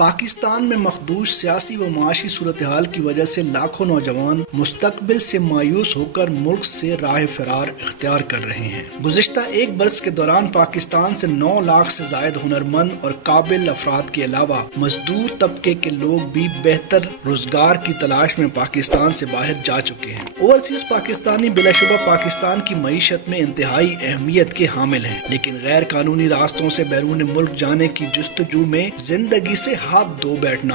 پاکستان میں مخدوش سیاسی و معاشی صورتحال کی وجہ سے لاکھوں نوجوان مستقبل سے مایوس ہو کر ملک سے راہ فرار اختیار کر رہے ہیں۔ گزشتہ ایک برس کے دوران پاکستان سے 9 لاکھ سے زائد ہنرمند اور قابل افراد کے علاوہ مزدور طبقے کے لوگ بھی بہتر روزگار کی تلاش میں پاکستان سے باہر جا چکے ہیں۔ اوورسیز پاکستانی بلا شبہ پاکستان کی معیشت میں انتہائی اہمیت کے حامل ہیں، لیکن غیر قانونی راستوں سے بیرون ملک جانے کی جستجو میں زندگی سے ہاتھ دھو بیٹھنا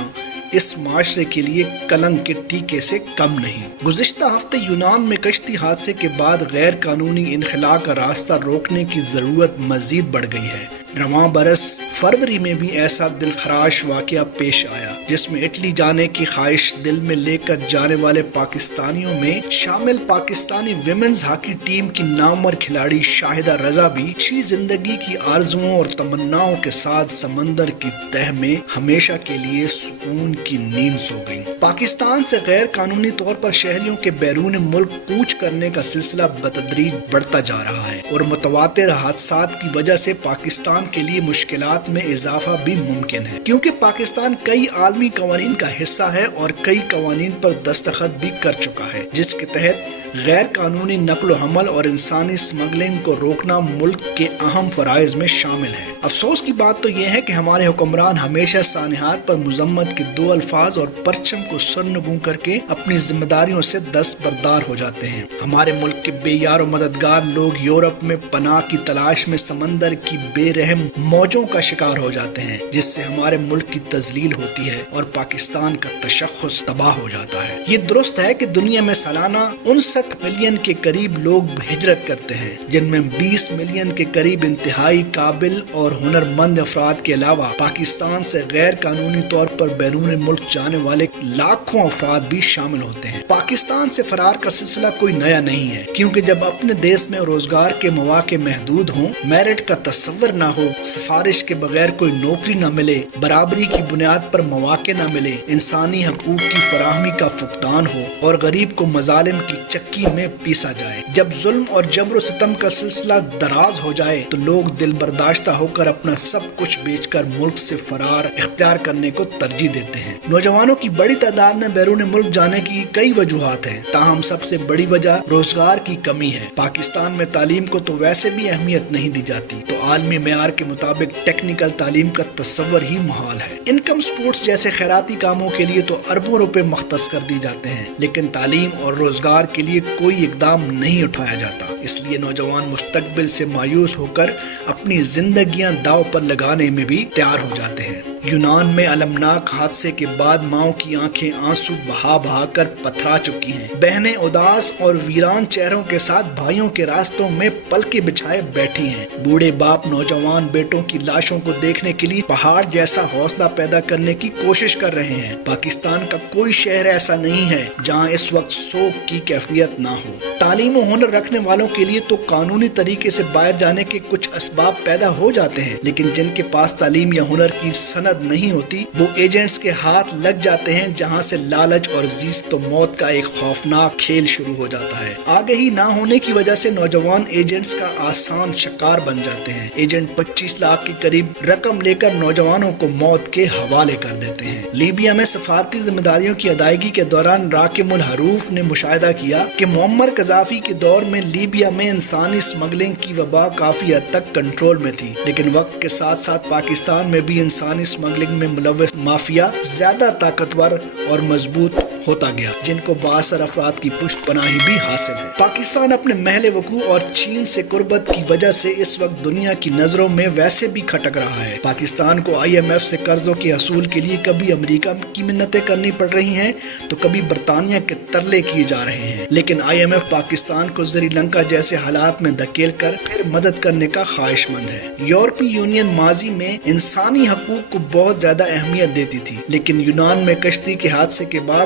اس معاشرے کے لیے کلنک کے ٹیکے سے کم نہیں۔ گزشتہ ہفتے یونان میں کشتی حادثے کے بعد غیر قانونی انخلاء کا راستہ روکنے کی ضرورت مزید بڑھ گئی ہے۔ رواں برس فروری میں بھی ایسا دلخراش واقعہ پیش آیا جس میں اٹلی جانے کی خواہش دل میں لے کر جانے والے پاکستانیوں میں شامل پاکستانی ویمنز ہاکی ٹیم کی نامور کھلاڑی شاہدہ رضا بھی اچھی زندگی کی آرزوؤں اور تمناؤں کے ساتھ سمندر کی تہ میں ہمیشہ کے لیے سکون کی نیند سو گئی۔ پاکستان سے غیر قانونی طور پر شہریوں کے بیرون ملک کوچ کرنے کا سلسلہ بتدریج بڑھتا جا رہا ہے اور متواتر حادثات کی وجہ سے پاکستان کے لیے مشکلات میں اضافہ بھی ممکن ہے، کیونکہ پاکستان کئی عالمی قوانین کا حصہ ہے اور کئی قوانین پر دستخط بھی کر چکا ہے جس کے تحت غیر قانونی نقل و حمل اور انسانی اسمگلنگ کو روکنا ملک کے اہم فرائض میں شامل ہے۔ افسوس کی بات تو یہ ہے کہ ہمارے حکمران ہمیشہ سانحات پر مذمت کے 2 الفاظ اور پرچم کو سرنگوں کر کے اپنی ذمہ داریوں سے دستبردار ہو جاتے ہیں۔ ہمارے ملک کے بے یار و مددگار لوگ یورپ میں پناہ کی تلاش میں سمندر کی بے رحم موجوں کا شکار ہو جاتے ہیں، جس سے ہمارے ملک کی تذلیل ہوتی ہے اور پاکستان کا تشخص تباہ ہو جاتا ہے۔ یہ درست ہے کہ دنیا میں سالانہ 59 ملین کے قریب لوگ ہجرت کرتے ہیں، جن میں 20 ملین کے قریب انتہائی قابل اور ہنرمند افراد کے علاوہ پاکستان سے غیر قانونی طور پر بیرون ملک جانے والے لاکھوں افراد بھی شامل ہوتے ہیں۔ پاکستان سے فرار کا سلسلہ کوئی نیا نہیں ہے، کیونکہ جب اپنے دیش میں روزگار کے مواقع محدود ہوں، میرٹ کا تصور نہ ہو، سفارش کے بغیر کوئی نوکری نہ ملے، برابری کی بنیاد پر مواقع نہ ملے، انسانی حقوق کی فراہمی کا فقدان ہو اور غریب کو مظالم کی چکی میں پیسا جائے، جب ظلم اور جبر و ستم کا سلسلہ دراز ہو جائے تو لوگ دل برداشتہ ہو کر اپنا سب کچھ بیچ کر ملک سے فرار اختیار کرنے کو ترجیح دیتے ہیں۔ نوجوانوں کی بڑی تعداد میں بیرون ملک جانے کی کئی وجوہات ہیں، تاہم سب سے بڑی وجہ روزگار کی کمی ہے۔ پاکستان میں تعلیم کو تو ویسے بھی اہمیت نہیں دی جاتی، تو عالمی معیار کے مطابق ٹیکنیکل تعلیم کا تصور ہی محال ہے۔ انکم سپورٹس جیسے خیراتی کاموں کے لیے تو اربوں روپے مختص کر دی جاتے ہیں، لیکن تعلیم اور روزگار کے لیے کوئی اقدام نہیں اٹھایا جاتا۔ اس لیے نوجوان مستقبل سے مایوس ہو کر اپنی زندگیاں داؤ پر لگانے میں بھی تیار ہو جاتے ہیں۔ یونان میں المناک حادثے کے بعد ماؤں کی آنکھیں آنسو بہا بہا کر پتھرا چکی ہیں۔ بہنیں اداس اور ویران چہروں کے ساتھ بھائیوں کے راستوں میں پلکیں بچھائے بیٹھی ہیں۔ بوڑھے باپ نوجوان بیٹوں کی لاشوں کو دیکھنے کے لیے پہاڑ جیسا حوصلہ پیدا کرنے کی کوشش کر رہے ہیں۔ پاکستان کا کوئی شہر ایسا نہیں ہے جہاں اس وقت سوگ کی کیفیت نہ ہو۔ تعلیم و ہنر رکھنے والوں کے لیے تو قانونی طریقے سے باہر جانے کے کچھ اسباب پیدا ہو جاتے ہیں، لیکن جن کے پاس تعلیم یا ہنر کی سند نہیں ہوتی وہ ایجنٹس کے ہاتھ لگ جاتے ہیں، جہاں سے لالچ اور زیست و موت کا ایک خوفناک کھیل شروع ہو جاتا ہے۔ آگہی نہ ہونے کی وجہ سے نوجوان ایجنٹس کا آسان شکار بن جاتے ہیں۔ ایجنٹ 25 لاکھ کے قریب رقم لے کر نوجوانوں کو موت کے حوالے کر دیتے ہیں۔ لیبیا میں سفارتی ذمہ داریوں کی ادائیگی کے دوران راکم الحروف نے مشاہدہ کیا کہ معمر قذافی کے دور میں لیبیا میں انسانی اسمگلنگ کی وبا کافی حد تک کنٹرول میں تھی، لیکن وقت کے ساتھ ساتھ پاکستان میں بھی انسانی اسمگلنگ میں ملوث مافیا زیادہ طاقتور اور مضبوط ہوتا گیا، جن کو بااثر افراد کی پشت پناہی بھی حاصل ہے۔ پاکستان اپنے محل وقوع اور چین سے قربت کی وجہ سے اس وقت دنیا کی نظروں میں ویسے بھی کھٹک رہا ہے۔ پاکستان کو IMF سے قرضوں کے حصول کے لیے کبھی امریکہ کی منتیں کرنی پڑ رہی ہیں تو کبھی برطانیہ کے ترلے کیے جا رہے ہیں، لیکن IMF پاکستان کو سری لنکا جیسے حالات میں دھکیل کر پھر مدد کرنے کا خواہش مند ہے۔ یورپی یونین ماضی میں انسانی حقوق کو بہت زیادہ اہمیت دیتی تھی، لیکن یونان میں کشتی کے حادثے کے بعد